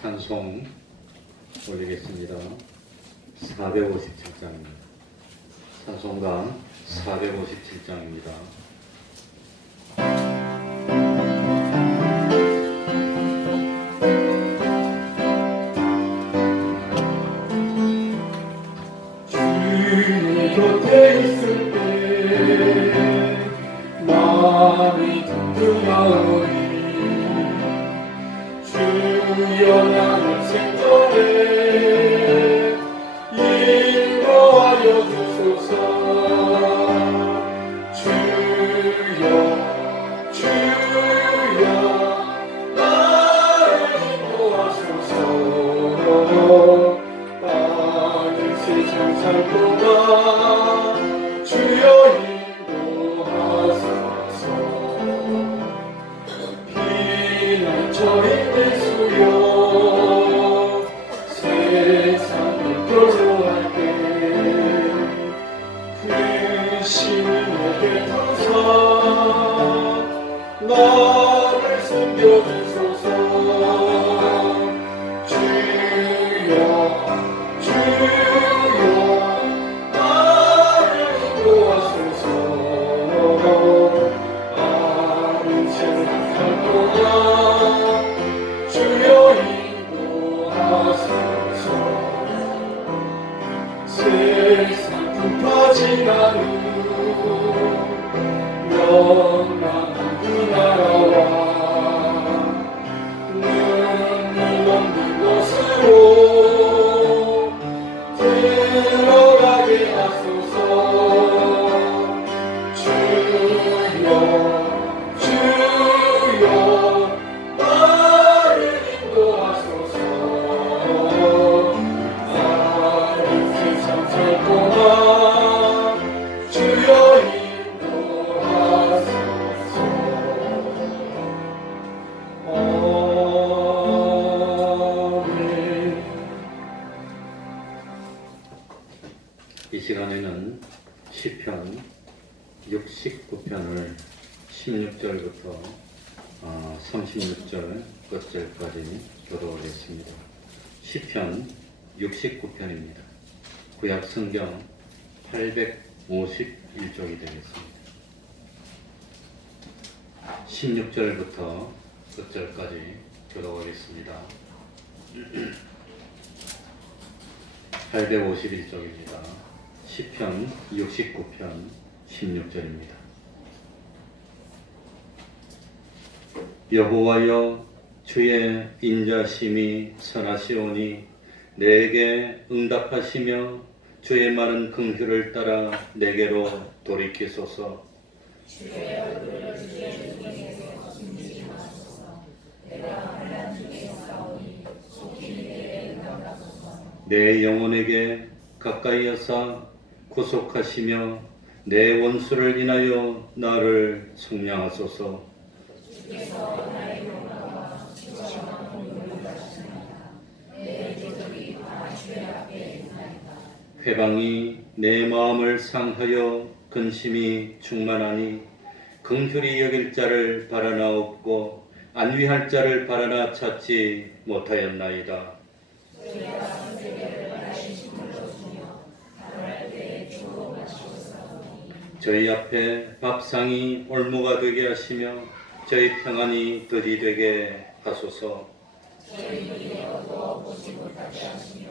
찬송 올리겠습니다. 457장입니다. 찬송가 457장입니다. 주님 곁에 있을 때 마음이 든든하오니 주여 나를 생전에 인도하여 주소서. 주여 나를 인도하소서. 나는 세상 살 동안 주여 인도하소서. 피난처인 주여 세상을 돌로할 때 그 신에게 항상 나를 숨겨주소서. 주여 나를 인도하소서. 나는 세상 살 동안 주여 인도하소서. 세상 풍파진 않은 영원한 그 나라와 눈물 없는 곳으로 들어가게 하소서. 주여 나를 인도하소서. 나는 세상 살 동안 주여 인도하소서. 아멘. 이 시간에는 시편 69편을 16절부터 36절 끝절까지 교독하겠습니다. 시편 69편입니다. 구약 성경 851쪽이 되겠습니다. 16절부터 끝절까지 교독하겠습니다. 851쪽입니다. 시편 69편 16절입니다. 여호와여, 주의 인자심이 선하시오니 내게 응답하시며 주의 많은 긍휼을 따라 내게로 돌이키소서. 주의 얼굴을 주의 주님에게서 숨기지 마소서. 내가 환난 중에 싸우니 속히 내게 응답하소서. 내 영혼에게 가까이 하사 구속하시며 내 원수를 인하여 나를 속량하소서. 주께서 나의 용감과 지정한 공로를 하시나이다. 내 기적이 다 주의 앞에 있나이다. 회방이 내 마음을 상하여 근심이 충만하니 긍휼히 여길 자를 바라나 없고 안위할 자를 바라나 찾지 못하였나이다. 주의 세계를 하신 힘을 주며 다할 때에 주로 마시옵소서. 저희 앞에 밥상이 올무가 되게 하시며 저희 평안이 덫이 되게 하소서. 저희들이 어두워 보지 못하게 하시며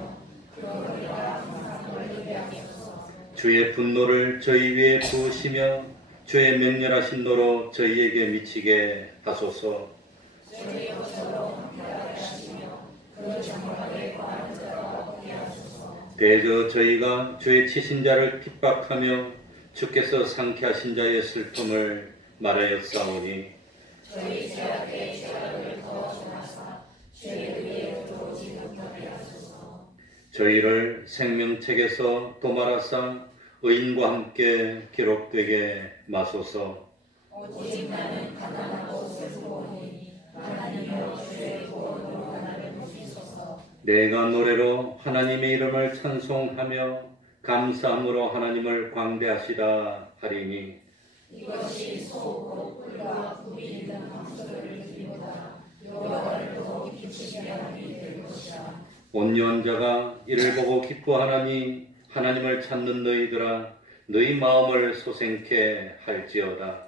그 머리가 항상 멀리게 하소서. 주의 분노를 저희 위에 부으시며 주의 맹렬하신 노로 저희에게 미치게 하소서. 저희 것처럼 함께하게 하시며 그 정확하게 과한 자가 없게 하소서. 대저 저희가 주의 치신 자를 핍박하며 주께서 상쾌하신 자의 슬픔을 말하였사오니 저희 죄악의 죄악을 더 전하사 죄 위에 들어오지 못하게 하소서. 저희를 생명책에서 도말하사 의인과 함께 기록되게 마소서. 오직 나는 가난하고 슬프오니 하나님여 주의 구원으로 나를 돕소서. 내가 노래로 하나님의 이름을 찬송하며 감사함으로 하나님을 광대하시다 하리니 이것이 소 뿔과 굽이 있는 방수를 드리보다 여호와를 더 기쁘시게 하니 되고 온유한 자가 이를 보고 기뻐하나니 하나님을 찾는 너희들아 너희 마음을 소생케 할지어다.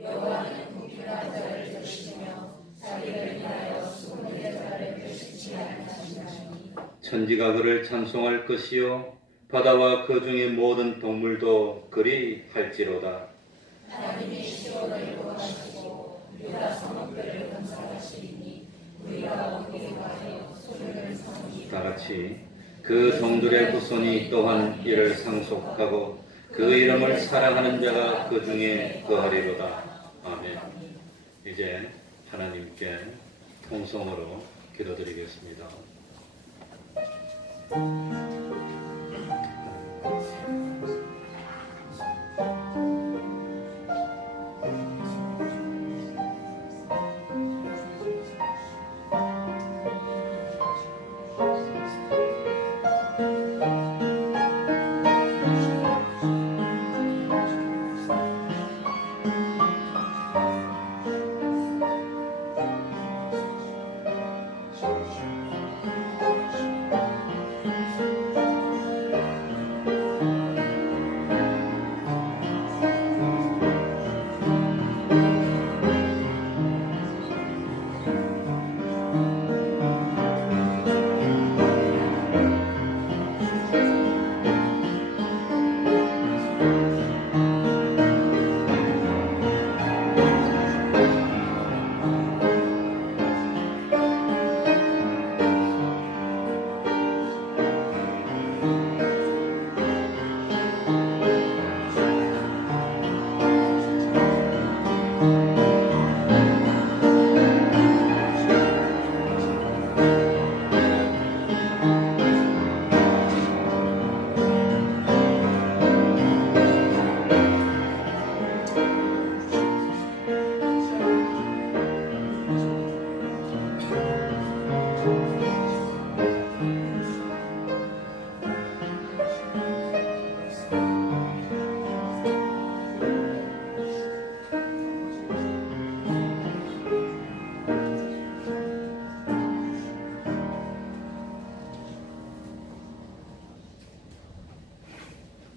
여호와는 궁핍한 자를 들으시며 자기를 인하여 수고된 자를 멸시치 아니하시나니 천지가 그를 찬송할 것이요 바다와 그 중의 모든 동물도 그리 할지로다. 하나님이 시온을 구원하시고 유다 성읍들을 건설하시리니 우리가 얻기에 관하여 소리를 성이 다 같이 그 종들의 후손이 또한 이를 상속하고 그 이름을 사랑하는 자가 그 중에 거하리로다. 아멘. 이제 하나님께 통성으로 기도드리겠습니다.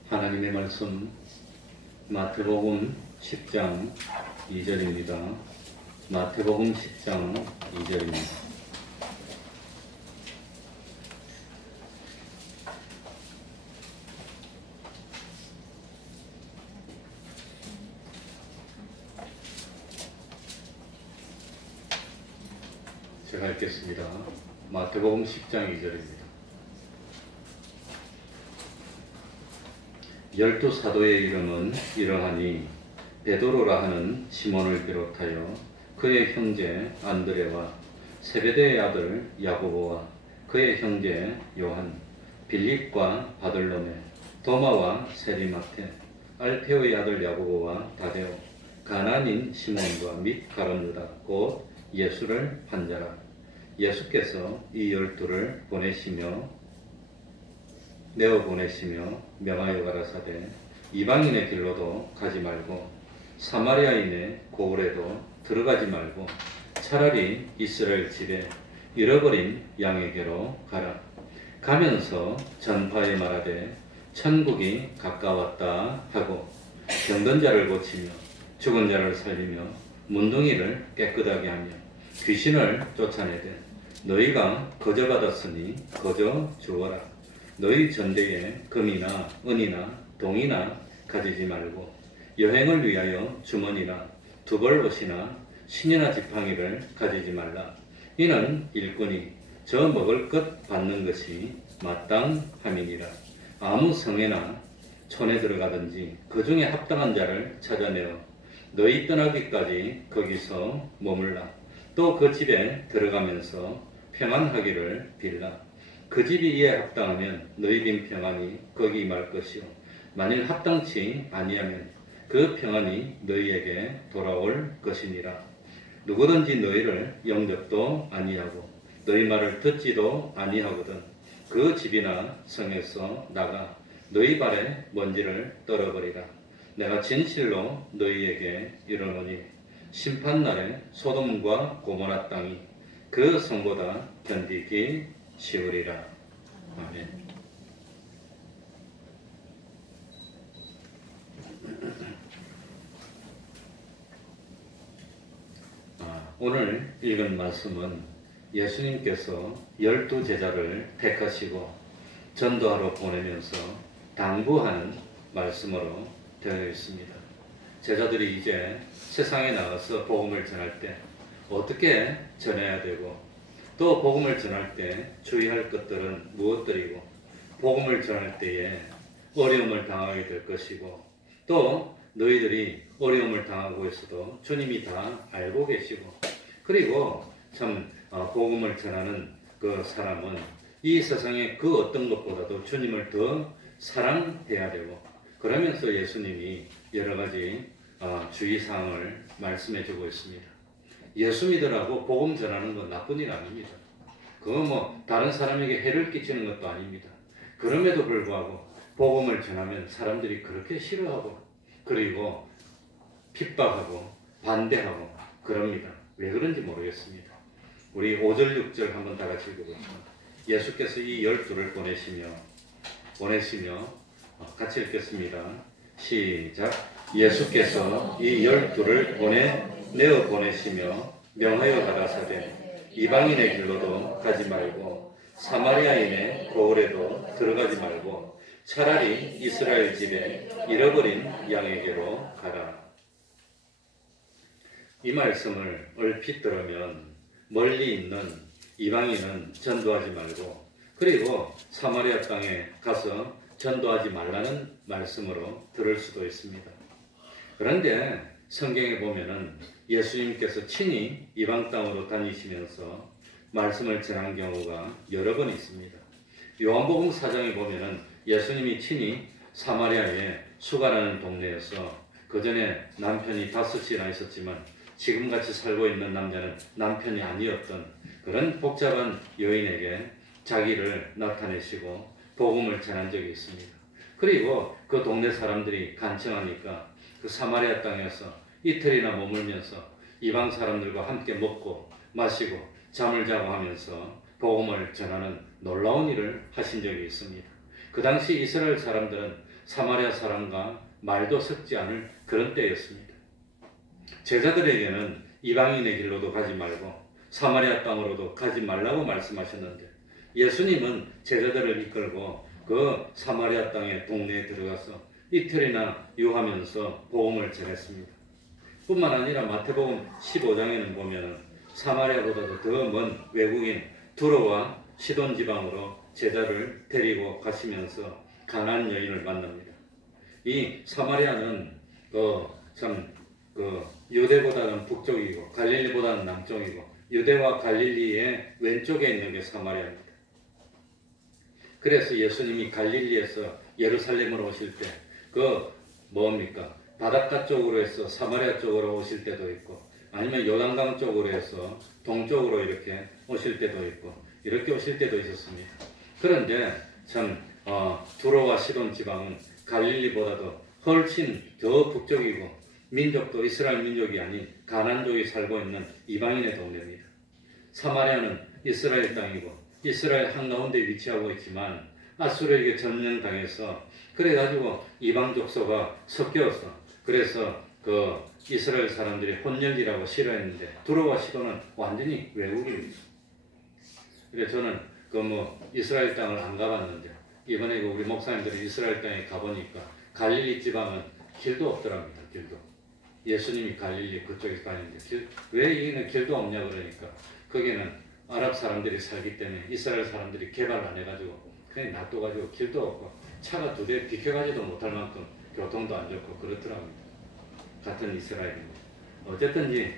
하나님의 말씀 마태복음 10장 2절입니다. 마태복음 10장 2절입니다. 제가 읽겠습니다. 마태복음 10장 2절입니다. 12사도의 이름은 이러하니 베드로라 하는 시몬을 비롯하여 그의 형제 안드레와 세베대의 아들 야고보와 그의 형제 요한, 빌립과 바들로메, 도마와 세리마테, 알페오의 아들 야고보와 다데오, 가나안인 시몬과 및 가룟유다 곧 예수를 판자라. 예수께서 이 12를 내어 보내시며 명하여 가라사대 이방인의 길로도 가지 말고 사마리아인의 고을에도 들어가지 말고 차라리 이스라엘 집에 잃어버린 양에게로 가라. 가면서 전파에 말하되 천국이 가까웠다 하고 병든 자를 고치며 죽은 자를 살리며 문둥이를 깨끗하게 하며 귀신을 쫓아내되 너희가 거저 받았으니 거저 주어라. 너희 전대에 금이나 은이나 동이나 가지지 말고 여행을 위하여 주머니나 두벌옷이나 신이나 지팡이를 가지지 말라. 이는 일꾼이 저 먹을 것 받는 것이 마땅함이니라. 아무 성에나 촌에 들어가든지 그 중에 합당한 자를 찾아내어 너희 떠나기까지 거기서 머물라. 또 그 집에 들어가면서 평안하기를 빌라. 그 집이 이에 합당하면 너희 빈 평안이 거기 임할 것이요 만일 합당치 아니하면 그 평안이 너희에게 돌아올 것이니라. 누구든지 너희를 영접도 아니하고 너희 말을 듣지도 아니하거든 그 집이나 성에서 나가 너희 발에 먼지를 떨어버리라. 내가 진실로 너희에게 이르노니 심판날에 소돔과 고모라 땅이 그 성보다 견디기 시우리라. 아멘. 오늘 읽은 말씀은 예수님께서 12제자를 택하시고 전도하러 보내면서 당부하는 말씀으로 되어 있습니다. 제자들이 이제 세상에 나가서 복음을 전할 때 어떻게 전해야 되고, 또 복음을 전할 때 주의할 것들은 무엇들이고, 복음을 전할 때에 어려움을 당하게 될 것이고, 또 너희들이 어려움을 당하고 있어도 주님이 다 알고 계시고, 그리고 참 복음을 전하는 그 사람은 이 세상의 그 어떤 것보다도 주님을 더 사랑해야 되고, 그러면서 예수님이 여러 가지 주의사항을 말씀해 주고 있습니다. 예수 믿으라고 복음 전하는 건 나쁜 일 아닙니다. 그거 뭐 다른 사람에게 해를 끼치는 것도 아닙니다. 그럼에도 불구하고 복음을 전하면 사람들이 그렇게 싫어하고, 그리고 핍박하고 반대하고 그럽니다. 왜 그런지 모르겠습니다. 우리 5절 6절 한번 다 같이 읽어보죠. 예수께서 이 12를 보내시며 같이 읽겠습니다. 시작. 예수께서 이 12를 내어 보내시며 명하여 가라사대 이방인의 길로도 가지 말고 사마리아인의 고을에도 들어가지 말고 차라리 이스라엘 집에 잃어버린 양에게로 가라. 이 말씀을 얼핏 들으면 멀리 있는 이방인은 전도하지 말고, 그리고 사마리아 땅에 가서 전도하지 말라는 말씀으로 들을 수도 있습니다. 그런데 성경에 보면은 예수님께서 친히 이방 땅으로 다니시면서 말씀을 전한 경우가 여러 번 있습니다. 요한복음 4장에 보면은 예수님이 친히 사마리아의 수가라는 동네에서, 그 전에 남편이 5이나 있었지만 지금같이 살고 있는 남자는 남편이 아니었던 그런 복잡한 여인에게 자기를 나타내시고 복음을 전한 적이 있습니다. 그리고 그 동네 사람들이 간청하니까 그 사마리아 땅에서 이틀이나 머물면서 이방 사람들과 함께 먹고 마시고 잠을 자고 하면서 복음을 전하는 놀라운 일을 하신 적이 있습니다. 그 당시 이스라엘 사람들은 사마리아 사람과 말도 섞지 않을 그런 때였습니다. 제자들에게는 이방인의 길로도 가지 말고 사마리아 땅으로도 가지 말라고 말씀하셨는데, 예수님은 제자들을 이끌고 그 사마리아 땅의 동네에 들어가서 이틀이나 유하면서 복음을 전했습니다. 뿐만 아니라 마태복음 15장에는 보면 사마리아보다도 더 먼 외국인 두로와 시돈 지방으로 제자를 데리고 가시면서 가나안 여인을 만납니다. 이 사마리아는 유대보다는 북쪽이고 갈릴리보다는 남쪽이고, 유대와 갈릴리의 왼쪽에 있는 게 사마리아입니다. 그래서 예수님이 갈릴리에서 예루살렘으로 오실 때 바닷가 쪽으로 해서 사마리아 쪽으로 오실 때도 있고, 아니면 요단강 쪽으로 해서 동쪽으로 이렇게 오실 때도 있고, 이렇게 오실 때도 있었습니다. 그런데 두로와 시돈 지방은 갈릴리보다도 훨씬 더 북쪽이고, 민족도 이스라엘 민족이 아닌 가나안족이 살고 있는 이방인의 동네입니다. 사마리아는 이스라엘 땅이고 이스라엘 한가운데 위치하고 있지만 아수르에게 점령당해서, 그래가지고 이방 족속가 섞여서, 그래서 그 이스라엘 사람들이 혼혈이라고 싫어했는데 두로와 시돈은 완전히 외국입니다. 그래서 저는 이스라엘 땅을 안 가봤는데 이번에 우리 목사님들이 이스라엘 땅에 가보니까 갈릴리 지방은 길도 없더랍니다. 길도. 예수님이 갈릴리 그쪽에 가는데 왜 여기는 길도 없냐 그러니까, 거기는 아랍 사람들이 살기 때문에 이스라엘 사람들이 개발 안 해가지고 그냥 놔둬가지고 길도 없고 차가 2대 비켜가지도 못할 만큼 교통도 안 좋고 그렇더랍니다. 같은 이스라엘입니다. 어쨌든지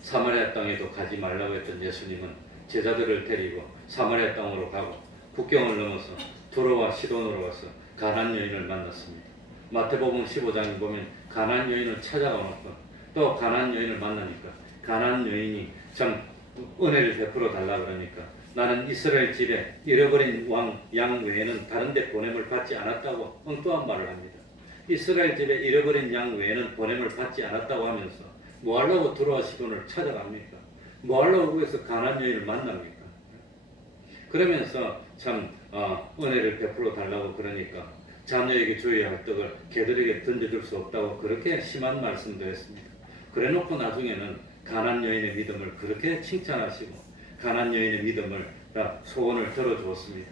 사마리아 땅에도 가지 말라고 했던 예수님은 제자들을 데리고 사마리아 땅으로 가고 국경을 넘어서 두로와 시돈으로 와서 가나안 여인을 만났습니다. 마태복음 15장에 보면 가나안 여인을 찾아가놓고 또 가나안 여인을 만나니까 가나안 여인이 은혜를 베풀어 달라 그러니까, 나는 이스라엘 집에 잃어버린 양 외에는 다른 데 보냄을 받지 않았다고 엉뚱한 말을 합니다. 이스라엘 집에 잃어버린 양 외에는 보냄을 받지 않았다고 하면서 뭐 하려고 두로와 시돈을 찾아갑니까? 뭐 하려고 해서 가난한 여인을 만납니까? 그러면서 참 은혜를 베풀어 달라고 그러니까 자녀에게 줘야 할 떡을 개들에게 던져줄 수 없다고 그렇게 심한 말씀도 했습니다. 그래놓고 나중에는 가난한 여인의 믿음을 그렇게 칭찬하시고 가난한 여인의 믿음을 소원을 들어주었습니다.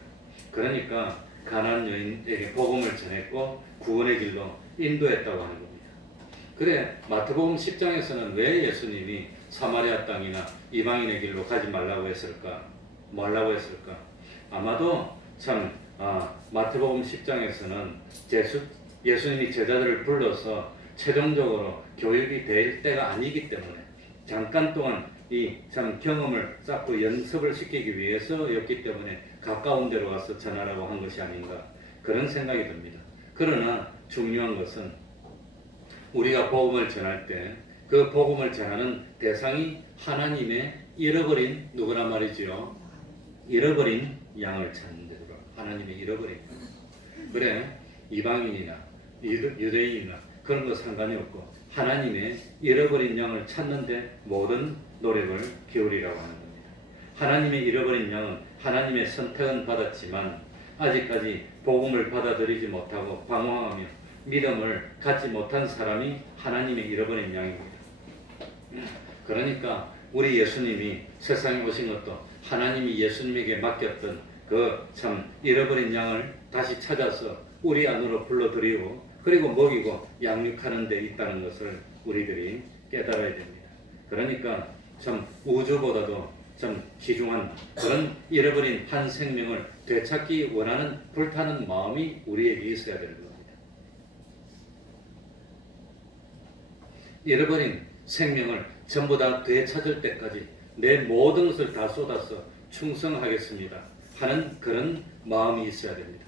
그러니까 가난한 여인에게 복음을 전했고 구원의 길로 인도했다고 하는 겁니다. 그래 마태복음 10장에서는 왜 예수님이 사마리아 땅이나 이방인의 길로 가지 말라고 했을까? 뭐라고 했을까? 아마도 참 마태복음 10장에서는 예수님이 제자들을 불러서 최종적으로 교육이 될 때가 아니기 때문에 잠깐 동안 이 참 경험을 쌓고 연습을 시키기 위해서였기 때문에 가까운 데로 가서 전하라고 한 것이 아닌가 그런 생각이 듭니다. 그러나 중요한 것은 우리가 복음을 전할 때 그 복음을 전하는 대상이 하나님의 잃어버린 누구란 말이지요? 잃어버린 양을 찾는 데로 하나님의 잃어버린 양. 그래 이방인이나 유대인이나 그런 거 상관이 없고 하나님의 잃어버린 양을 찾는데 모든 노력을 기울이라고 하는 겁니다. 하나님의 잃어버린 양은 하나님의 선택은 받았지만 아직까지 복음을 받아들이지 못하고 방황하며 믿음을 갖지 못한 사람이 하나님의 잃어버린 양입니다. 그러니까 우리 예수님이 세상에 오신 것도 하나님이 예수님에게 맡겼던 그 참 잃어버린 양을 다시 찾아서 우리 안으로 불러들이고 그리고 먹이고 양육하는 데 있다는 것을 우리들이 깨달아야 됩니다. 그러니까 참 우주보다도 참 귀중한 그런 잃어버린 한 생명을 되찾기 원하는 불타는 마음이 우리에게 있어야 되는 겁니다. 잃어버린 생명을 전부 다 되찾을 때까지 내 모든 것을 다 쏟아서 충성하겠습니다 하는 그런 마음이 있어야 됩니다.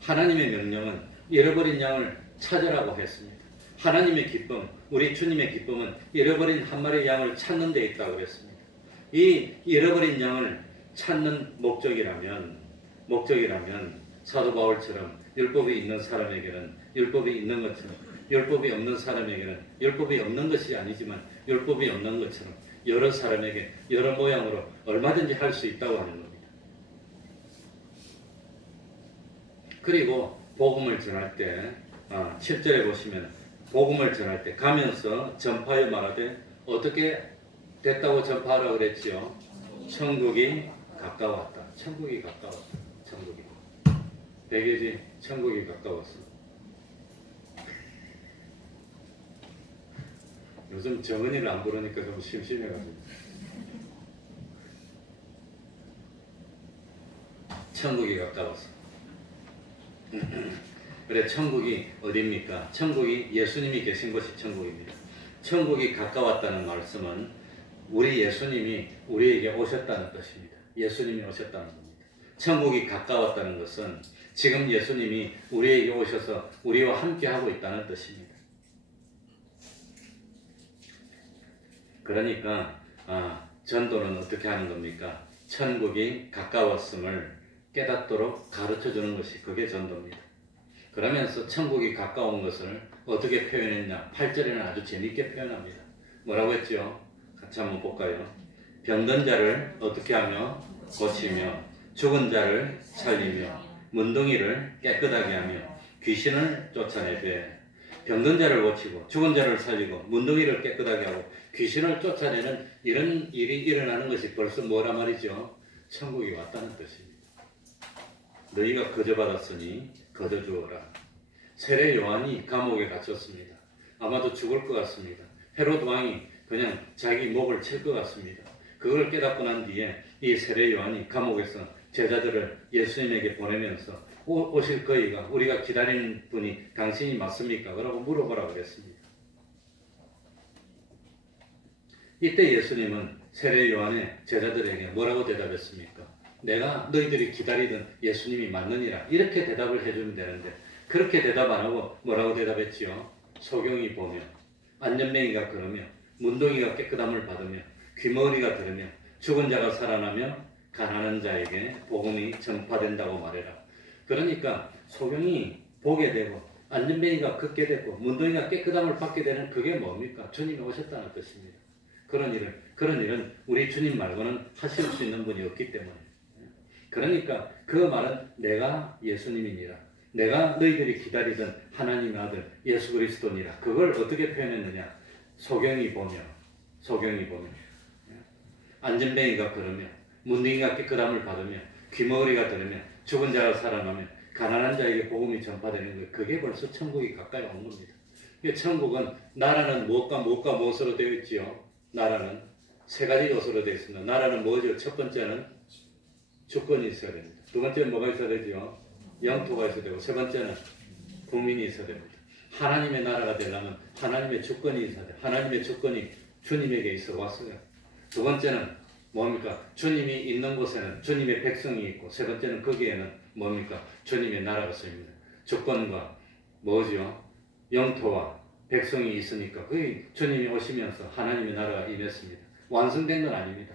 하나님의 명령은 잃어버린 양을 찾으라고 했습니다. 하나님의 기쁨, 우리 주님의 기쁨은 잃어버린 한 마리의 양을 찾는 데 있다고 그랬습니다. 이 잃어버린 양을 찾는 목적이라면 사도 바울처럼 율법이 있는 사람에게는 율법이 있는 것처럼 율법이 없는 사람에게는 율법이 없는 것이 아니지만 율법이 없는 것처럼 여러 사람에게 여러 모양으로 얼마든지 할 수 있다고 하는 겁니다. 그리고 복음을 전할 때 7절에 보시면 복음을 전할 때 가면서 전파하여 말하되 어떻게 됐다고 전파하라고 그랬지요? 천국이 가까웠다. 천국이 가까웠다. 천국이. 대개지 천국이 가까웠어. 요즘 정은이를 안 부르니까 좀 심심해가지고. 천국이 가까웠어. 그래 천국이 어디입니까? 천국이 예수님이 계신 곳이 천국입니다. 천국이 가까웠다는 말씀은 우리 예수님이 우리에게 오셨다는 뜻입니다. 예수님이 오셨다는 겁니다. 천국이 가까웠다는 것은 지금 예수님이 우리에게 오셔서 우리와 함께 하고 있다는 뜻입니다. 그러니까 전도는 어떻게 하는 겁니까? 천국이 가까웠음을 깨닫도록 가르쳐주는 것이 그게 전도입니다. 그러면서 천국이 가까운 것을 어떻게 표현했냐? 8절에는 아주 재밌게 표현합니다. 뭐라고 했죠? 같이 한번 볼까요? 병든 자를 어떻게 하며 고치며 죽은 자를 살리며 문둥이를 깨끗하게 하며 귀신을 쫓아내되 병든 자를 고치고 죽은 자를 살리고 문둥이를 깨끗하게 하고 귀신을 쫓아내는 이런 일이 일어나는 것이 벌써 뭐라 말이죠? 천국이 왔다는 뜻입니다. 너희가 거저 받았으니 거저 주어라. 세례 요한이 감옥에 갇혔습니다. 아마도 죽을 것 같습니다. 헤롯 왕이 그냥 자기 목을 칠 것 같습니다. 그걸 깨닫고 난 뒤에 이 세례 요한이 감옥에서 제자들을 예수님에게 보내면서 오실 거이가 우리가 기다리는 분이 당신이 맞습니까? 그러고 물어보라 그랬습니다. 이때 예수님은 세례 요한의 제자들에게 뭐라고 대답했습니까? 내가 너희들이 기다리던 예수님이 맞느니라 이렇게 대답을 해주면 되는데 그렇게 대답 안 하고 뭐라고 대답했지요? 소경이 보며 안전뱅이가 걸으며 문둥이가 깨끗함을 받으며 귀머거리가 들으며 죽은 자가 살아나며 가난한 자에게 복음이 전파된다고 말해라. 그러니까 소경이 보게 되고 안전뱅이가 걷게 되고 문둥이가 깨끗함을 받게 되는 그게 뭡니까? 주님이 오셨다는 뜻입니다. 그런 일은 우리 주님 말고는 하실 수 있는 분이 없기 때문에. 그러니까 그 말은 내가 예수님이니라. 내가 너희들이 기다리던 하나님의 아들 예수 그리스도니라. 그걸 어떻게 표현했느냐? 소경이 보며 안전뱅이가 걸으며 문둥이가 깨끗함을 받으며 귀머거리가 들으며 죽은 자가 살아나며 가난한 자에게 복음이 전파되는 거예요. 그게 벌써 천국이 가까이 온 겁니다. 천국은 나라는 무엇과 무엇으로 되어 있지요? 나라는 세 가지 요소로 되어 있습니다. 나라는 뭐죠? 첫 번째는 주권이 있어야 됩니다. 두 번째는 뭐가 있어야 되죠? 영토가 있어야 되고, 세 번째는 국민이 있어야 됩니다. 하나님의 나라가 되려면 하나님의 주권이 있어야 돼요. 하나님의 주권이 주님에게 있어 왔어요. 두 번째는 뭡니까? 주님이 있는 곳에는 주님의 백성이 있고, 세 번째는 거기에는 뭡니까? 주님의 나라가 서입니다. 주권과 뭐죠? 영토와 백성이 있으니까 거기 주님이 오시면서 하나님의 나라가 임했습니다. 완성된 건 아닙니다.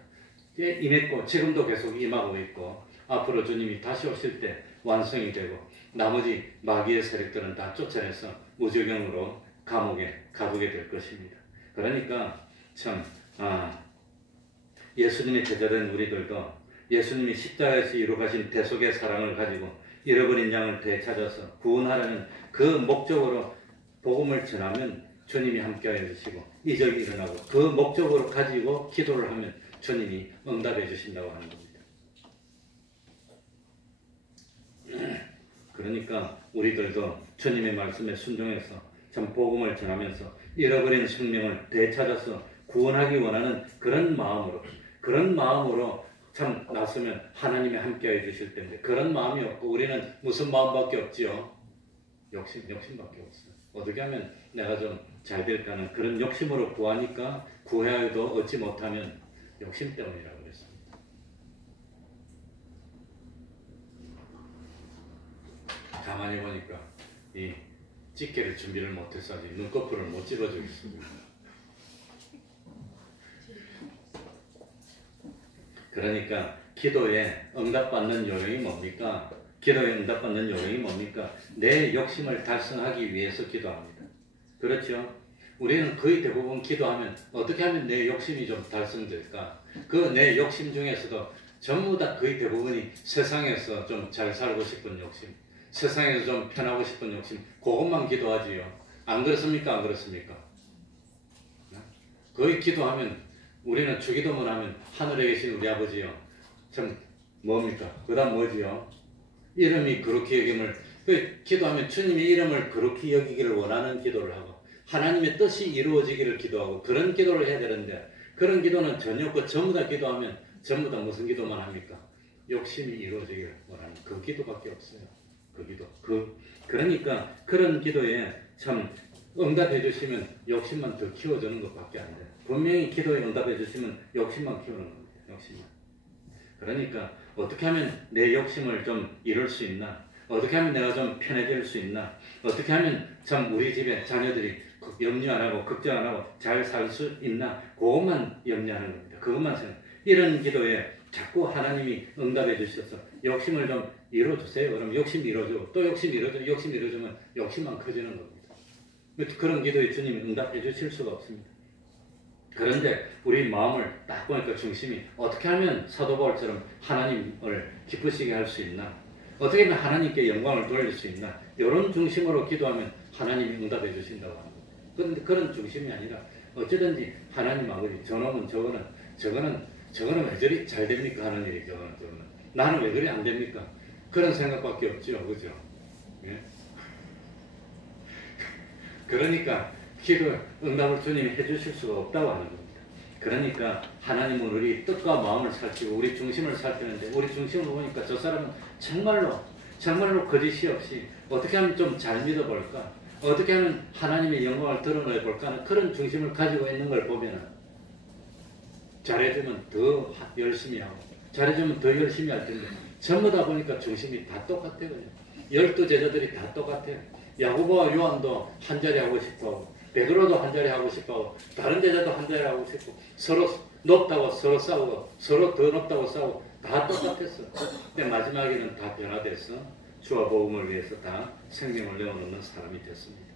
임했고 지금도 계속 임하고 있고, 앞으로 주님이 다시 오실 때 완성이 되고, 나머지 마귀의 세력들은 다 쫓아내서 무저경으로 감옥에 가두게 될 것입니다. 그러니까 참 예수님의 제자된 우리들도 예수님이 십자가에서 이루가신 대속의 사랑을 가지고 잃어버린 양을 되찾아서 구원하라는 그 목적으로 복음을 전하면 주님이 함께하여 주시고 이적이 일어나고, 그 목적으로 가지고 기도를 하면 주님이 응답해 주신다고 하는 겁니다. 그러니까 우리들도 주님의 말씀에 순종해서 참 복음을 전하면서 잃어버린 생명을 되찾아서 구원하기 원하는 그런 마음으로 참 나서면 하나님이 함께해 주실 텐데, 그런 마음이 없고 우리는 무슨 마음밖에 없지요? 욕심밖에 없어요. 어떻게 하면 내가 좀 잘 될까 하는 그런 욕심으로 구하니까 구해도 얻지 못하면 욕심 때문이라고 그랬습니다. 가만히 보니까 이 집게를 준비를 못해서 아직 눈꺼풀을 못 집어주겠습니다. 그러니까 기도에 응답받는 요령이 뭡니까? 기도에 응답받는 요령이 뭡니까? 내 욕심을 달성하기 위해서 기도합니다. 그렇죠? 우리는 거의 대부분 기도하면 어떻게 하면 내 욕심이 좀 달성될까? 그 내 욕심 중에서도 전부 다 거의 대부분이 세상에서 좀 잘 살고 싶은 욕심, 세상에서 좀 편하고 싶은 욕심, 그것만 기도하지요. 안 그렇습니까? 안 그렇습니까? 거의 기도하면, 우리는 주기도문 하면 하늘에 계신 우리 아버지요, 참 뭡니까? 그 다음 뭐지요? 이름이 그렇게 여김을, 기도하면 주님의 이름을 그렇게 여기기를 원하는 기도를 하고 하나님의 뜻이 이루어지기를 기도하고, 그런 기도를 해야 되는데, 그런 기도는 전혀 없고 전부 다 기도하면 전부 다 무슨 기도만 합니까? 욕심이 이루어지기를 원하는 그 기도밖에 없어요. 그 기도. 그러니까 그런 기도에 참 응답해 주시면 욕심만 더 키워주는 것밖에 안 돼요. 분명히 기도에 응답해 주시면 욕심만 키우는 겁니다. 욕심만. 그러니까 어떻게 하면 내 욕심을 좀 이룰 수 있나? 어떻게 하면 내가 좀 편해질 수 있나? 어떻게 하면 참 우리 집에 자녀들이 염려 안 하고 걱정 안 하고 잘 살 수 있나? 그것만 염려하는 겁니다. 그것만 생각. 이런 기도에 자꾸 하나님이 응답해 주셔서 욕심을 좀 이뤄주세요. 그럼 욕심 이뤄주고 또 욕심 이뤄주면 욕심만 커지는 겁니다. 그런 기도에 주님이 응답해 주실 수가 없습니다. 그런데 우리 마음을 딱 보니까 중심이 어떻게 하면 사도 바울처럼 하나님을 기쁘시게 할 수 있나? 어떻게 하면 하나님께 영광을 돌릴 수 있나? 이런 중심으로 기도하면 하나님이 응답해 주신다고 하는 겁니다. 그런데 그런 중심이 아니라 어쩌든지 하나님 아버지, 저놈은 저거는 왜 저리 잘 됩니까? 하는 일이 저거는. 나는 왜 그리 안 됩니까? 그런 생각밖에 없죠. 그죠? 예? 그러니까 기도 응답을 주님이 해주실 수가 없다고 하는 겁니다. 그러니까 하나님은 우리 뜻과 마음을 살피고 우리 중심을 살피는데, 우리 중심을 보니까 저 사람은 정말로 거짓이 없이 어떻게 하면 좀 잘 믿어볼까? 어떻게 하면 하나님의 영광을 드러내볼까 하는 그런 중심을 가지고 있는 걸 보면 잘해주면 더 열심히 하고, 잘해주면 더 열심히 할 텐데, 전부 다 보니까 중심이 다 똑같아요. 12제자들이 다 똑같아요. 야고보와 요한도 한 자리 하고 싶어하고, 베드로도 한 자리 하고 싶어하고, 다른 제자도 한 자리 하고 싶고, 서로 높다고 서로 싸우고, 서로 더 높다고 싸우고, 다 똑같았어. 근데 마지막에는 다 변화돼서 주와 복음을 위해서 다 생명을 내어놓는 사람이 됐습니다.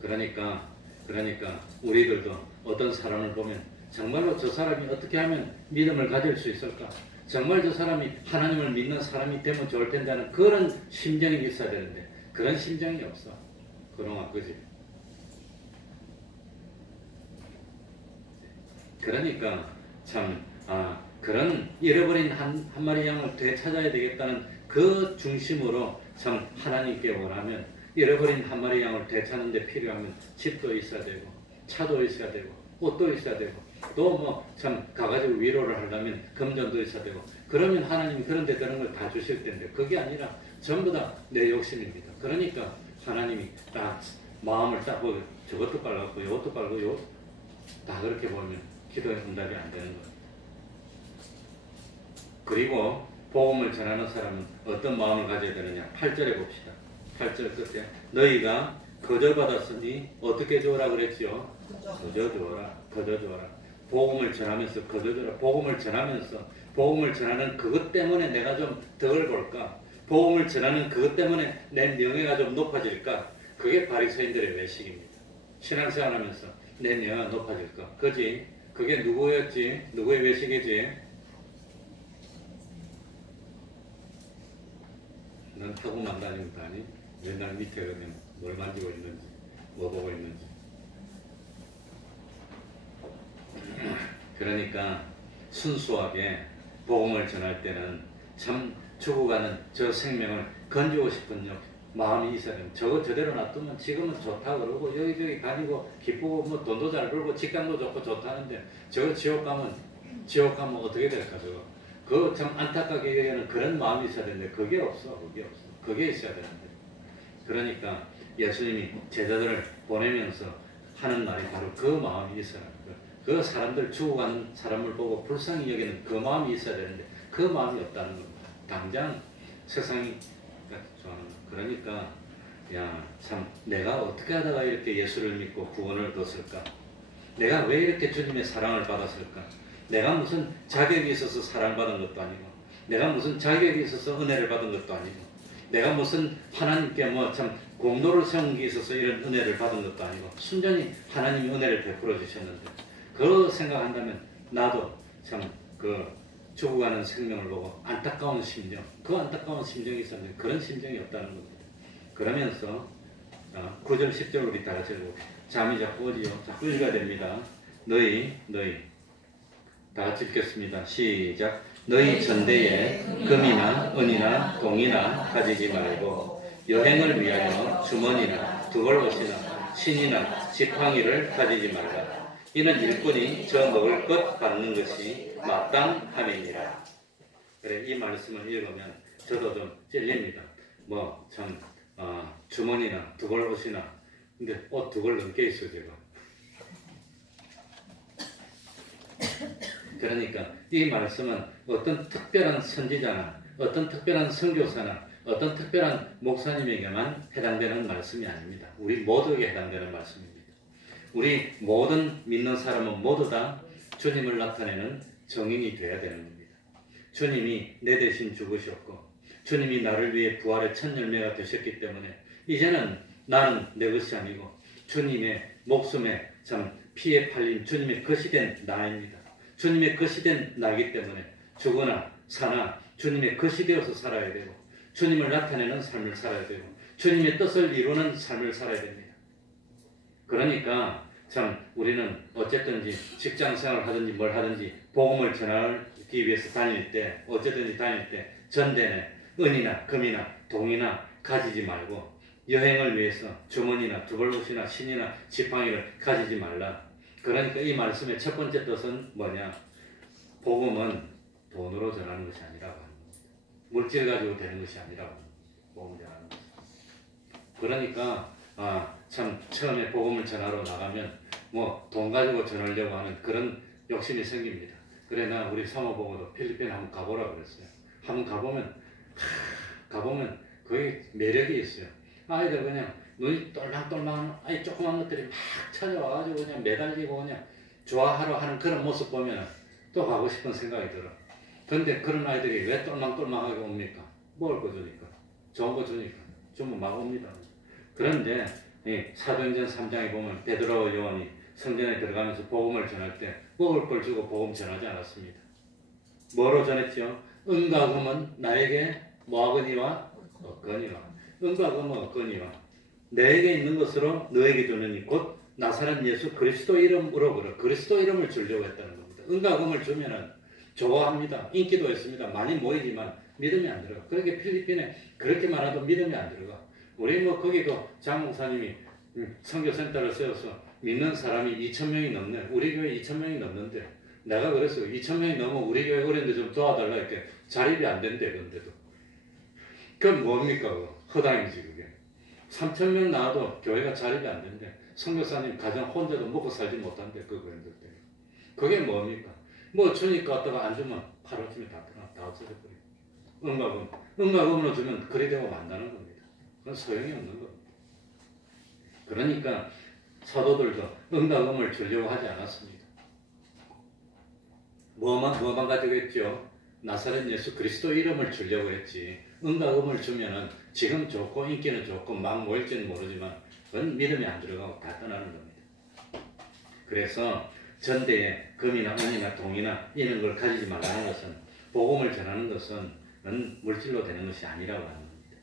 그러니까 그러니까 우리들도 어떤 사람을 보면 정말로 저 사람이 어떻게 하면 믿음을 가질 수 있을까? 정말 저 사람이 하나님을 믿는 사람이 되면 좋을 텐데 하는 그런 심정이 있어야 되는데 그런 심정이 없어. 그동안 그지? 그러니까 참 그런 잃어버린 한 마리 양을 되찾아야 되겠다는 그 중심으로 참 하나님께 원하면 잃어버린 한 마리 양을 되찾는 데 필요하면 집도 있어야 되고 차도 있어야 되고 옷도 있어야 되고 또 뭐 참 가가지고 위로를 하려면 금전도 있어야 되고 그러면 하나님이 그런 데 그런 걸 다 주실 텐데 그게 아니라 전부 다 내 욕심입니다. 그러니까 하나님이 딱 마음을 딱 보고 저것도 빨갛고 이것도 빨고 요 다 그렇게 보면 기도의 응답이 안 되는 거예요. 그리고 복음을 전하는 사람은 어떤 마음을 가져야 되느냐? 8절에 봅시다. 8절 끝에 너희가 거저받았으니 어떻게 주어라 그랬지요? 거저 주어라. 거저 주어라. 복음을 전하면서 거저 주어라. 복음을 전하는 그것 때문에 내가 좀 덕을 볼까? 복음을 전하는 그것 때문에 내 명예가 좀 높아질까? 그게 바리새인들의 외식입니다. 신앙생활하면서 내 명예가 높아질까? 그지? 그게 누구였지? 누구의 외식이지? 넌 타고만 다니는 거 아니? 맨날 밑에 가면 뭘 만지고 있는지, 뭐 보고 있는지. 그러니까 순수하게 복음을 전할 때는 참 죽어가는 저 생명을 건지고 싶은 마음이 있어야 됩니다. 저거 저대로 놔두면 지금은 좋다 그러고 여기저기 다니고 기쁘고 뭐 돈도 잘 벌고 직장도 좋고 좋다는데 저거 지옥 가면 어떻게 될까 저거. 그 참 안타깝게 얘기하는 그런 마음이 있어야 되는데 그게 없어. 그게 있어야 되는데. 그러니까 예수님이 제자들을 보내면서 하는 말이 바로 그 마음이 있어야 합니다. 그 사람들 죽어가는 사람을 보고 불쌍히 여기는 그 마음이 있어야 되는데 그 마음이 없다는 겁니다. 당장 세상이 좋아하는 거. 그러니까 참 내가 어떻게 하다가 이렇게 예수를 믿고 구원을 얻었을까? 내가 왜 이렇게 주님의 사랑을 받았을까? 내가 무슨 자격이 있어서 사랑받은 것도 아니고 내가 무슨 자격이 있어서 은혜를 받은 것도 아니고 내가 무슨 하나님께 뭐 참 공로를 세운 게 있어서 이런 은혜를 받은 것도 아니고 순전히 하나님이 은혜를 베풀어 주셨는데 그 생각한다면 나도 참 그 죽어가는 생명을 보고 안타까운 심정, 그 안타까운 심정이 있었는데 그런 심정이 없다는 겁니다. 그러면서 9절 10절 우리 다 같이 읽고 잠이 자꾸 오지요. 자꾸 읽어야 됩니다. 너희 다 같이 읽겠습니다. 시작. 너희 전대에 금이나 은이나 동이나 가지지 말고 여행을 위하여 주머니나 두벌옷이나 신이나 지팡이를 가지지 말라. 이는 일꾼이 저 먹을 것 받는 것이 마땅함이니라. 그래, 이 말씀을 읽으면 저도 좀 찔립니다. 뭐 참 주머니나 두벌옷이나 근데 옷 두 벌 넘게 있어 제가. 그러니까 이 말씀은 어떤 특별한 선지자나 어떤 특별한 선교사나 어떤 특별한 목사님에게만 해당되는 말씀이 아닙니다. 우리 모두에게 해당되는 말씀입니다. 우리 모든 믿는 사람은 모두 다 주님을 나타내는 정인이 되어야 되는 겁니다. 주님이 내 대신 죽으셨고 주님이 나를 위해 부활의 첫 열매가 되셨기 때문에 이제는 나는 내 것이 아니고 주님의 목숨에 참 피에 팔린 주님의 것이 된 나입니다. 주님의 것이 된 나이기 때문에 죽으나 사나 주님의 것이 되어서 살아야 되고 주님을 나타내는 삶을 살아야 되고 주님의 뜻을 이루는 삶을 살아야 됩니다. 그러니까 참 우리는 어쨌든지 직장생활을 하든지 뭘 하든지 복음을 전하기 위해서 다닐 때 어쨌든지 다닐 때 전대에 은이나 금이나 동이나 가지지 말고 여행을 위해서 주머니나 두벌옷이나 신이나 지팡이를 가지지 말라. 그러니까 이 말씀의 첫 번째 뜻은 뭐냐? 복음은 돈으로 전하는 것이 아니라고 하는 겁니다. 물질 가지고 되는 것이 아니라고 하는 겁니다. 복음을 전하는 것이. 그러니까 참 처음에 복음을 전하러 나가면 뭐 돈 가지고 전하려고 하는 그런 욕심이 생깁니다. 그래 나 우리 사모보고도 필리핀 한번 가보라 그랬어요. 한번 가보면 거기 매력이 있어요. 아이들 그냥 눈이 똘망똘망 아이 조그만 것들이 막 찾아와가지고 그냥 매달리고 그냥 좋아하러 하는 그런 모습 보면 또 가고 싶은 생각이 들어. 근데 그런 아이들이 왜 똘망똘망하게 옵니까? 먹을 거 주니까. 좋은 거 주니까. 주면 막 옵니다. 그런데 사도행전 3장에 보면 베드로 요한이 성전에 들어가면서 복음을 전할 때 먹을 걸 주고 복음 전하지 않았습니다. 뭐로 전했죠? 은과 금은 나에게 뭐하거니와 없거니와, 은과 금은 없거니와 내게 있는 것으로 너에게 주느니 곧 나사렛 예수 그리스도 이름으로 그러 그리스도 이름을 주려고 했다는 겁니다. 은과 금을 주면은 좋아합니다. 인기도 있습니다. 많이 모이지만 믿음이 안 들어가. 그렇게 필리핀에 그렇게 많아도 믿음이 안 들어가. 우리 뭐 거기도 장 목사님이 선교센터를 세워서 믿는 사람이 2,000명이 넘네. 우리 교회 2,000명이 넘는데 내가 그랬어요. 2,000명이 넘으면 우리 교회 어른들 좀 도와달라 이렇게 자립이 안 된대. 그런데도 그건 뭡니까? 허당이지 그게. 3,000명 나와도 교회가 자립이 안 된대. 선교사님 가정 혼자도 먹고 살지 못한대. 그 그런들 때. 그게 뭡니까? 뭐 주니까 왔다가 안 주면 하루아침에 다 없어져버리고. 은과금으로 주면 그리 되고 만다는 겁니다. 그건 소용이 없는 겁니다. 그러니까 사도들도 은과금을 주려고 하지 않았습니다. 뭐만 가지고 했죠? 나사렛 예수 그리스도 이름을 주려고 했지. 은과금을 주면은 지금 좋고 인기는 좋고 막 모일지는 모르지만 그건 믿음이 안 들어가고 다 떠나는 겁니다. 그래서 전대에 금이나 은이나 동이나 이런 걸 가지지 말라는 것은, 복음을 전하는 것은 물질로 되는 것이 아니라고 하는 겁니다.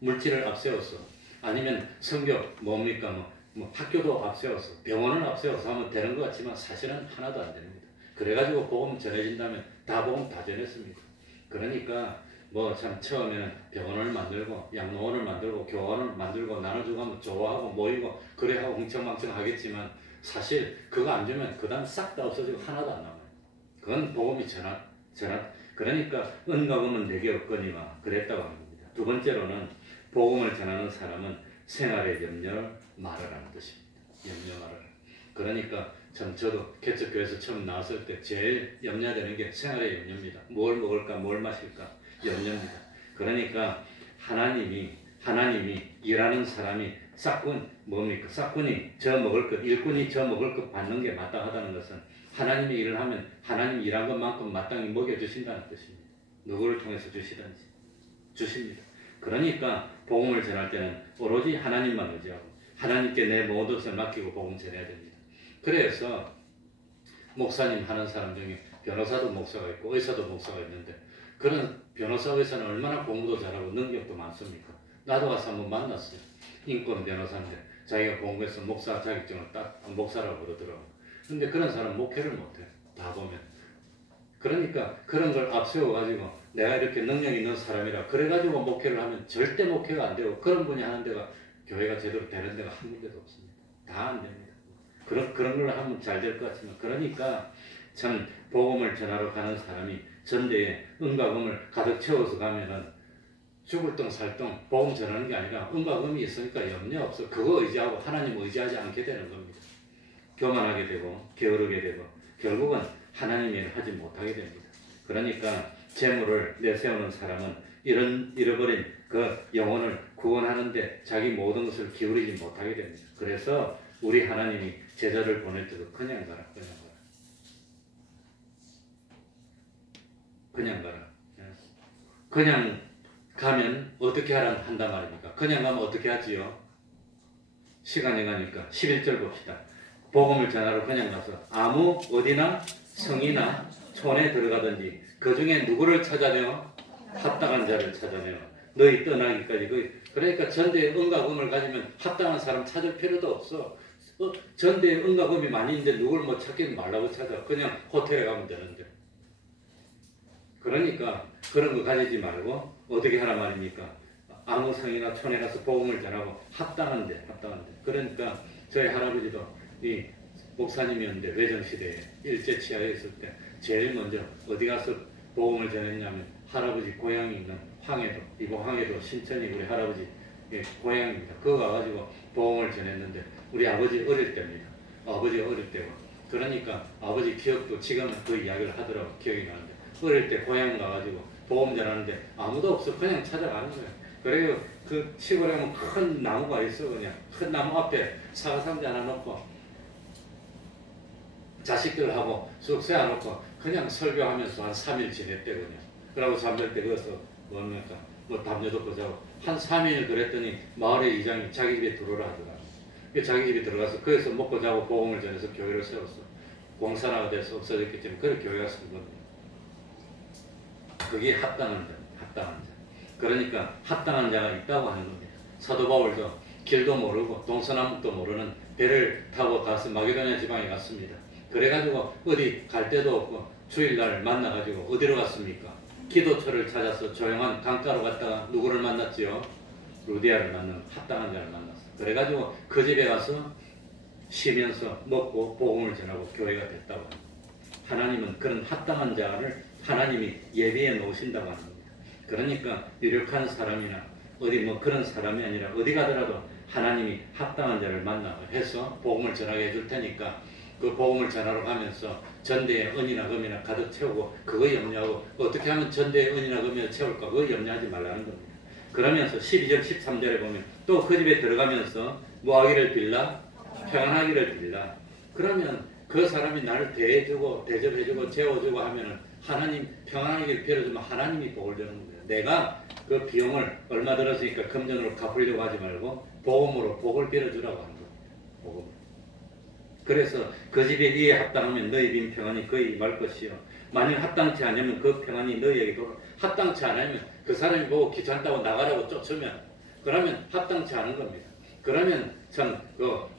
물질을 앞세워서, 아니면 성교 뭡니까 뭐 학교도 앞세워서 병원을 앞세워서 하면 되는 것 같지만 사실은 하나도 안 됩니다. 그래가지고 복음 전해진다면 다 복음 다 전했습니다. 그러니까 뭐 참 처음에는 병원을 만들고 양로원을 만들고 교원을 만들고 나눠주고 하면 좋아하고 모이고 그래 하고 흥청망청 하겠지만 사실 그거 안 주면 그 다음 싹 다 없어지고 하나도 안 남아요. 그건 복음이 전하. 그러니까 은과 금은 내게 없거니와 그랬다고 하는 겁니다. 두 번째로는 복음을 전하는 사람은 생활의 염려를 말하라는 뜻입니다. 염려 말하라. 그러니까 참 저도 개척교회에서 처음 나왔을 때 제일 염려되는 게 생활의 염려입니다. 뭘 먹을까 뭘 마실까 염려입니다. 그러니까 하나님이 일하는 사람이 싹군 뭡니까? 싹군이 저 먹을 것, 일꾼이 저 먹을 것 받는 게 마땅하다는 것은 하나님이 일을 하면 하나님 일한 것만큼 마땅히 먹여주신다는 뜻입니다. 누구를 통해서 주시든지 주십니다. 그러니까 복음을 전할 때는 오로지 하나님만 의지하고 하나님께 내 모든 것을 맡기고 복음 전해야 됩니다. 그래서 목사님 하는 사람 중에 변호사도 목사가 있고 의사도 목사가 있는데 그런 변호사 의사는 얼마나 공부도 잘하고 능력도 많습니까? 나도 와서 한번 만났어요. 인권 변호사인데 자기가 공부해서 목사 자격증을 딱 목사라고 그러더라고요. 근데 그런 사람 목회를 못해요. 다 보면. 그러니까 그런 걸 앞세워가지고 내가 이렇게 능력 있는 사람이라 그래가지고 목회를 하면 절대 목회가 안 되고 그런 분이 하는 데가 교회가 제대로 되는 데가 한 군데도 없습니다. 다 안 됩니다. 그런 걸 하면 잘 될 것 같지만 그러니까 참 복음을 전하러 가는 사람이 전대에 은과 금을 가득 채워서 가면은 죽을 똥 살 똥 복음 전하는 게 아니라 은과 금이 있으니까 염려 없어. 그거 의지하고 하나님 의지하지 않게 되는 겁니다. 교만하게 되고 게으르게 되고 결국은 하나님 일을 하지 못하게 됩니다. 그러니까 재물을 내세우는 사람은 잃어버린 그 영혼을 구원하는데 자기 모든 것을 기울이지 못하게 됩니다. 그래서 우리 하나님이 제자를 보낼 때도 그냥 가라. 그냥 가면 어떻게 한단 말입니까? 그냥 가면 어떻게 하지요? 시간이 가니까 11절 봅시다. 복음을 전하러 그냥 가서 아무 어디나 성이나 촌에 들어가든지 그 중에 누구를 찾아내어? 합당한 자를 찾아내어 너희 떠나기까지. 그러니까 전대에 은과 금을 가지면 합당한 사람 찾을 필요도 없어. 전대에 은과 금이 많이 있는데 누굴 뭐 찾기는 말라고 찾아. 그냥 호텔에 가면 되는데. 그러니까 그런 거 가지지 말고 어떻게 하라 말입니까? 아무 성이나 촌에 가서 복음을 전하고 합당한데. 그러니까 저희 할아버지도 이 목사님이었는데 외정시대에 일제 치하에 있을 때 제일 먼저 어디 가서 복음을 전했냐면 할아버지 고향이 있는 황해도, 이거 황해도 신천이 우리 할아버지 고향입니다. 그거 가가지고 복음을 전했는데 우리 아버지 어릴 때입니다. 아버지가 어릴 때고. 그러니까 아버지 기억도 지금은 그 이야기를 하더라고. 기억이 나는데 어릴 때 고향 가가지고 복음 전하는데 아무도 없어. 그냥 찾아가는 거예요. 그래요. 그 시골에 가면 큰 나무가 있어. 그냥 큰 나무 앞에 사과 상자 하나 놓고 자식들하고 쑥 세워놓고 그냥 설교하면서 한 3일 지냈대. 그냥 그러고 잠들 때 거기서 뭡니까 뭐 담요도 보자고 한 3일 그랬더니 마을의 이장이 자기 집에 들어오라 하더라. 자기 집에 들어가서 거기서 먹고 자고 복음을 전해서 교회를 세웠어. 공산화가 돼서 없어졌기 때문에 그걸 교회가 쓴 겁니다. 그게 합당한 자, 합당한 자. 그러니까 합당한 자가 있다고 하는 겁니다. 사도 바울도 길도 모르고 동서남북도 모르는 배를 타고 가서 마게도냐 지방에 갔습니다. 그래가지고 어디 갈 데도 없고 주일날 만나가지고 어디로 갔습니까? 기도처를 찾아서 조용한 강가로 갔다가 누구를 만났지요? 루디아를 만난 합당한 자를 만났어. 그래가지고 그 집에 가서 쉬면서 먹고 복음을 전하고 교회가 됐다고 합니다. 하나님은 그런 합당한 자를 하나님이 예비해 놓으신다고 하는 겁니다. 그러니까 유력한 사람이나 어디 뭐 그런 사람이 아니라 어디 가더라도 하나님이 합당한 자를 만나고 해서 복음을 전하게 해줄 테니까 그 복음을 전하러 가면서 전대에 은이나 금이나 가득 채우고 그거 염려하고 어떻게 하면 전대에 은이나 금이나 채울까 그거 염려하지 말라는 겁니다. 그러면서 12절 13절에 보면 또 그 집에 들어가면서 뭐 하기를 빌라? 평안하기를 빌라. 그러면 그 사람이 나를 대해주고 대접해주고 재워주고 하면은 하나님 평안하기를 빌어주면 하나님이 복을 주는 거예요. 내가 그 비용을 얼마 들었으니까 금전으로 갚으려고 하지 말고 복음으로 복을 빌어주라고 하는 겁니다. 복음. 그래서 그 집에 이에 합당하면 너희 빈 평안이 거의 말 것이요. 만일 합당치 않으면 그 평안이 너희에게 돌아. 합당치 않으면 그 사람이 보고 귀찮다고 나가라고 쫓으면 그러면 합당치 않은 겁니다. 그러면 참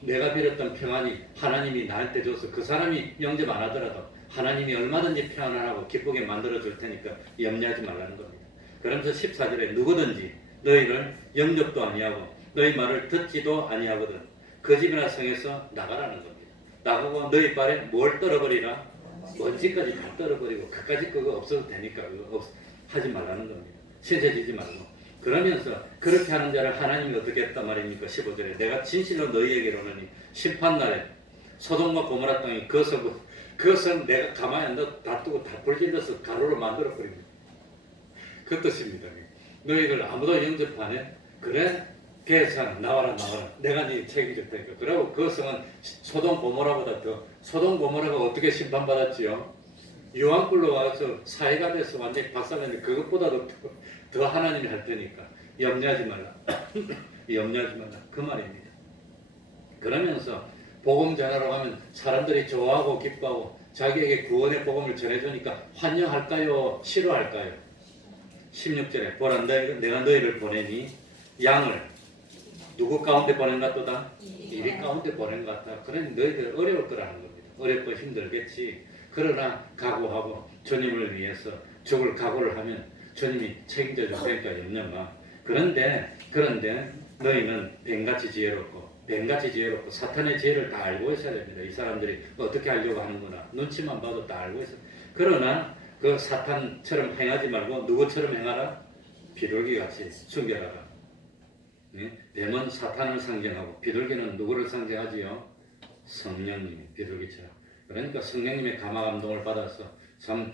내가 빌었던 평안이 하나님이 나한테 줘서 그 사람이 영접 안 하더라도 하나님이 얼마든지 평안하고 기쁘게 만들어 줄 테니까 염려하지 말라는 겁니다. 그러면서 14절에 누구든지 너희를 영접도 아니하고 너희 말을 듣지도 아니하거든 그 집이나 성에서 나가라는 겁니다. 나가고 너희 발에 뭘 떨어버리라? 먼지까지 다 떨어버리고 그까짓 그거 없어도 되니까 그거 하지 말라는 겁니다. 신세지지 말고. 그러면서 그렇게 하는 자를 하나님이 어떻게 했단 말입니까? 15절에 내가 진실로 너희에게로는 심판날에 소돔과 고모라 땅이 그 성 내가 가만히 안 둬 다투고 다 불질러서 가루로 만들어버립니다. 그 뜻입니다. 너희들 아무도 영접 안 해? 그래? 괜찮아. 나와라. 내가 네 책임질 테니까. 그리고 그 성은 소돔 고모라보다 더 소돔 고모라가 어떻게 심판받았지요? 유황불로 와서 사회가 돼서 완전히 박살냈는데 그것보다도 더 하나님이 할 테니까 염려하지 말라. 염려하지 말라. 그 말입니다. 그러면서 복음 전하러 가면 사람들이 좋아하고 기뻐하고 자기에게 구원의 복음을 전해주니까 환영할까요? 싫어할까요? 16절에 보라 내가 너희를 보내니 양을 누구 가운데 보낸 것 같도다? 이리 가운데 보낸 것 같다. 그러니 너희들 어려울 거라는 겁니다. 어렵고 힘들겠지. 그러나 각오하고 주님을 위해서 죽을 각오를 하면 주님이 책임져 줄 테니까 염려 마. 그런데 너희는 뱀같이 지혜롭고 사탄의 지혜를 다 알고 있어야 됩니다. 이 사람들이 어떻게 하려고 하는구나. 눈치만 봐도 다 알고 있어. 그러나 그 사탄처럼 행하지 말고 누구처럼 행하라? 비둘기같이 순결하라. 네? 뱀은 사탄을 상징하고 비둘기는 누구를 상징하지요? 성령님이 비둘기처럼. 그러니까 성령님의 감화 감동을 받아서 참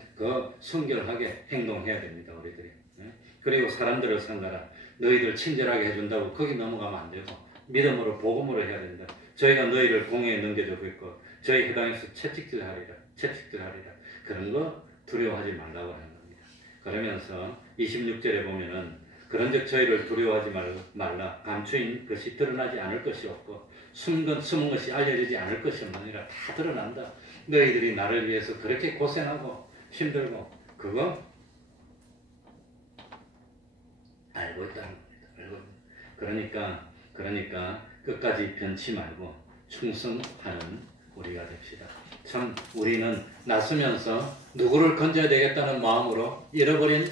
순결하게 행동해야 됩니다. 우리들이. 네? 그리고 사람들을 상가라. 너희들 친절하게 해준다고 거기 넘어가면 안 되고 믿음으로 복음으로 해야 된다. 저희가 너희를 공회에 넘겨주고 있고 저희 해당에서 채찍질하리라. 그런 거 두려워하지 말라고 하는 겁니다. 그러면서 26절에 보면은 그런즉 저희를 두려워하지 말라. 감추인 것이 드러나지 않을 것이 없고 숨은 것이 알려지지 않을 것이 없느니라. 다 드러난다. 너희들이 나를 위해서 그렇게 고생하고 힘들고 그거 알고 있다는 겁니다. 그러니까 끝까지 변치 말고 충성하는 우리가 됩시다. 참 우리는 나서면서 누구를 건져야 되겠다는 마음으로 잃어버린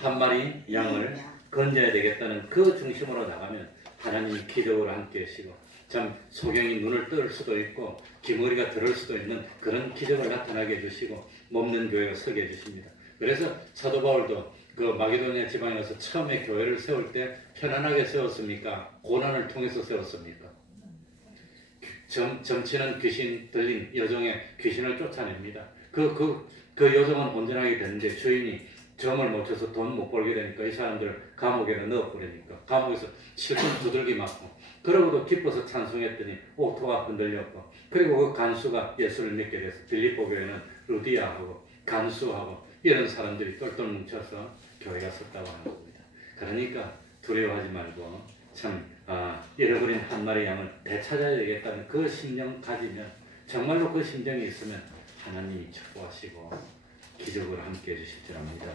한 마리 양을 건져야 되겠다는 그 중심으로 나가면 하나님이 기적으로 함께 하시고 참 소경이 눈을 뜰 수도 있고 기머리가 들을 수도 있는 그런 기적을 나타나게 해주시고 몸는 교회가 서게 해주십니다. 그래서 사도 바울도 그 마게도냐 지방에 가서 처음에 교회를 세울 때 편안하게 세웠습니까? 고난을 통해서 세웠습니까? 점치는 귀신 들린 여종의 귀신을 쫓아냅니다. 그 여종은 온전하게 됐는데 주인이 점을 못 쳐서 돈 못 벌게 되니까 이 사람들을 감옥에 넣어버리니까 감옥에서 실컷 두들기 맞고 그러고도 기뻐서 찬송했더니 옥토가 흔들렸고 그리고 그 간수가 예수를 믿게 돼서 빌립보 교회는 루디아하고 간수하고 이런 사람들이 똘똘 뭉쳐서 교회가 섰다고 하는 겁니다. 그러니까 두려워하지 말고 참 잃어버린 한 마리 양을 되찾아야 되겠다는 그 심령 가지면, 정말로 그 심정이 있으면 하나님이 축복하시고 기적을 함께 해주실 줄 압니다.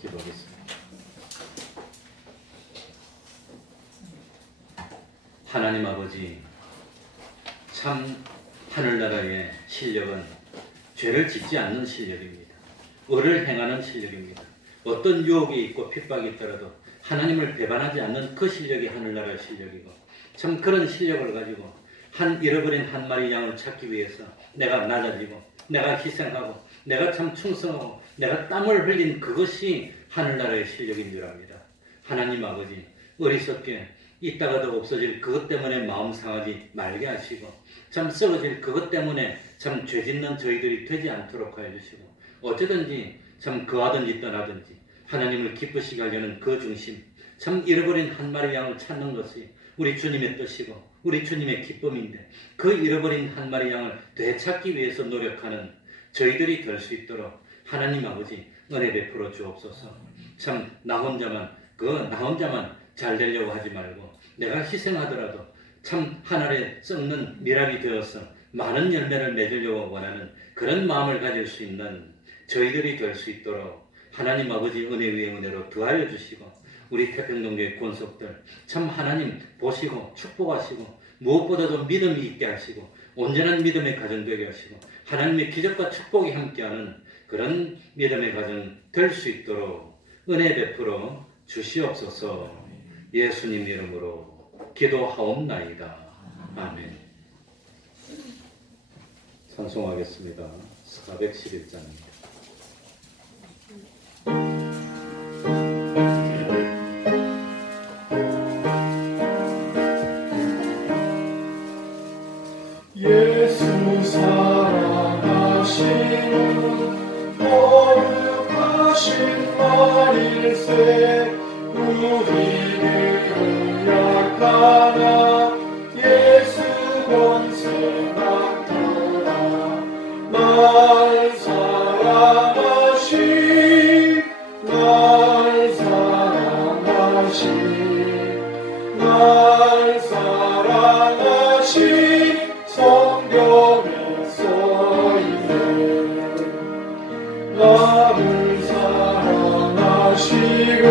기도하겠습니다. 하나님 아버지, 참 하늘나라의 실력은 죄를 짓지 않는 실력입니다. 의를 행하는 실력입니다. 어떤 유혹이 있고 핍박이 있더라도 하나님을 배반하지 않는 그 실력이 하늘나라의 실력이고, 참 그런 실력을 가지고 잃어버린 한 마리 양을 찾기 위해서 내가 낮아지고 내가 희생하고 내가 참 충성하고 내가 땀을 흘린 그것이 하늘나라의 실력인 줄 압니다. 하나님 아버지, 어리석게 있다가도 없어질 그것 때문에 마음 상하지 말게 하시고, 참 썩어질 그것 때문에 참 죄짓는 저희들이 되지 않도록 하여 주시고, 어쩌든지 참 거하든지 떠나든지 하나님을 기쁘시게 하려는 그 중심, 참 잃어버린 한 마리 양을 찾는 것이 우리 주님의 뜻이고 우리 주님의 기쁨인데, 그 잃어버린 한 마리 양을 되찾기 위해서 노력하는 저희들이 될 수 있도록 하나님 아버지 은혜 베풀어 주옵소서. 참 나 혼자만 잘 되려고 하지 말고, 내가 희생하더라도 참 하늘에 썩는 미랄이 되어서 많은 열매를 맺으려고 원하는 그런 마음을 가질 수 있는 저희들이 될 수 있도록 하나님 아버지 은혜 위에 은혜로 더하여 주시고, 우리 태평동교회 권속들 참 하나님 보시고 축복하시고, 무엇보다도 믿음이 있게 하시고 온전한 믿음의 가정 되게 하시고 하나님의 기적과 축복이 함께하는 그런 믿음의 가정 될 수 있도록 은혜 베풀어 주시옵소서. 예수님 이름으로 기도하옵나이다. 아멘. 찬송하겠습니다. 411장입니다. 예수 사랑하시는 거룩하신 말일세, 우리를 용약하나 예수 권세 맡더라. 날 사랑하신 성경에 써있네. 나를 사랑하시고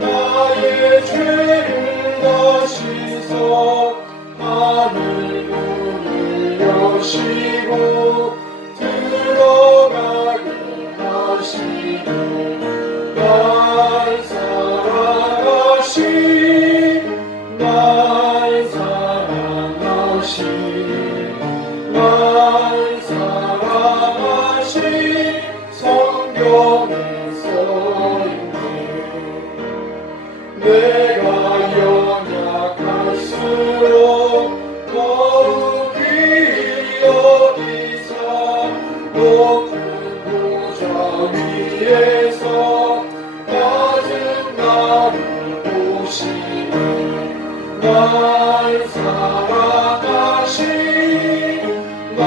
나의 죄를 다 씻어 하늘 문을 여시고 들어가게 하시네. 날 사랑하신 날 사랑하신 성경에 써있네. 내가 연약할수록 더욱 귀히 여기사 높은 보좌 위에서 낮은 나를 보시네. 날 사랑하신 날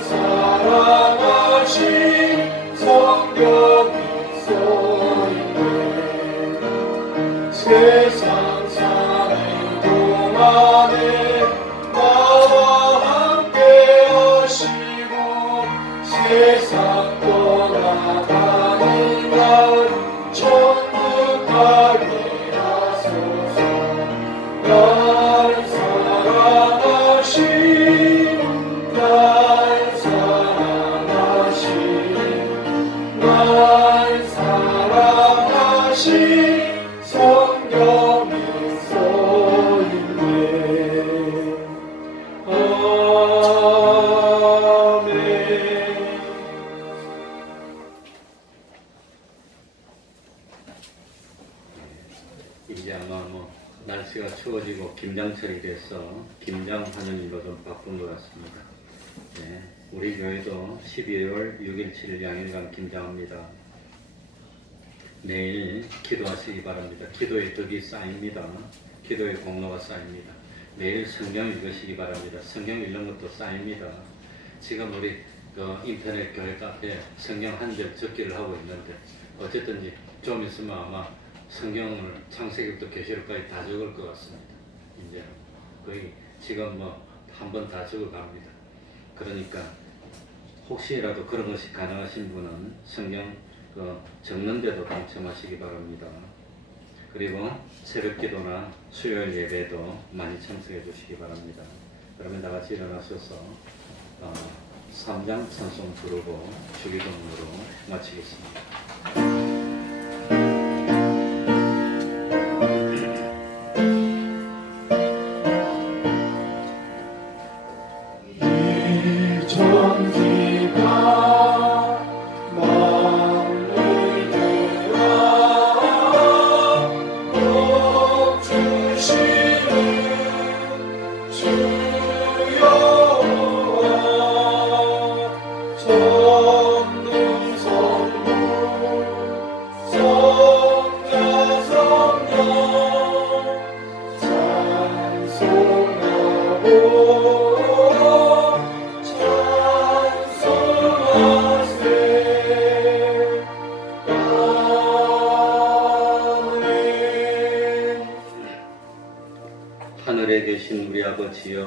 사랑하신 성경이 써있네. 세상 사는 동안에 나와 함께 하시고 세상 떠나가는 날 천국하게 하소서. 날 사랑하신 날 사랑하신 성경이 써있네. 아멘. 이제 아마 날씨가 추워지고 김장철이 돼서 김장하는 일로 좀 바쁜 것 같습니다. 네, 우리 교회도 12월 6일, 7일 양일간 김장합니다. 내일 기도하시기 바랍니다. 기도의 덕이 쌓입니다. 기도의 공로가 쌓입니다. 내일 성경 읽으시기 바랍니다. 성경 읽는 것도 쌓입니다. 지금 우리 인터넷 교회 카페에 성경 한 절 적기를 하고 있는데 어쨌든지 좀 있으면 아마 성경을 창세기부터 계시록까지 다 적을 것 같습니다. 이제 거의 지금 뭐 한 번 다 적어갑니다. 그러니까 혹시라도 그런 것이 가능하신 분은 성경 적는데도 동참하시기 바랍니다. 그리고 새벽기도나 수요일 예배도 많이 참석해 주시기 바랍니다. 그러면 다 같이 일어나셔서 3장 찬송 부르고 주기도문으로 마치겠습니다. 이 전기가 마음을 되어 복 주시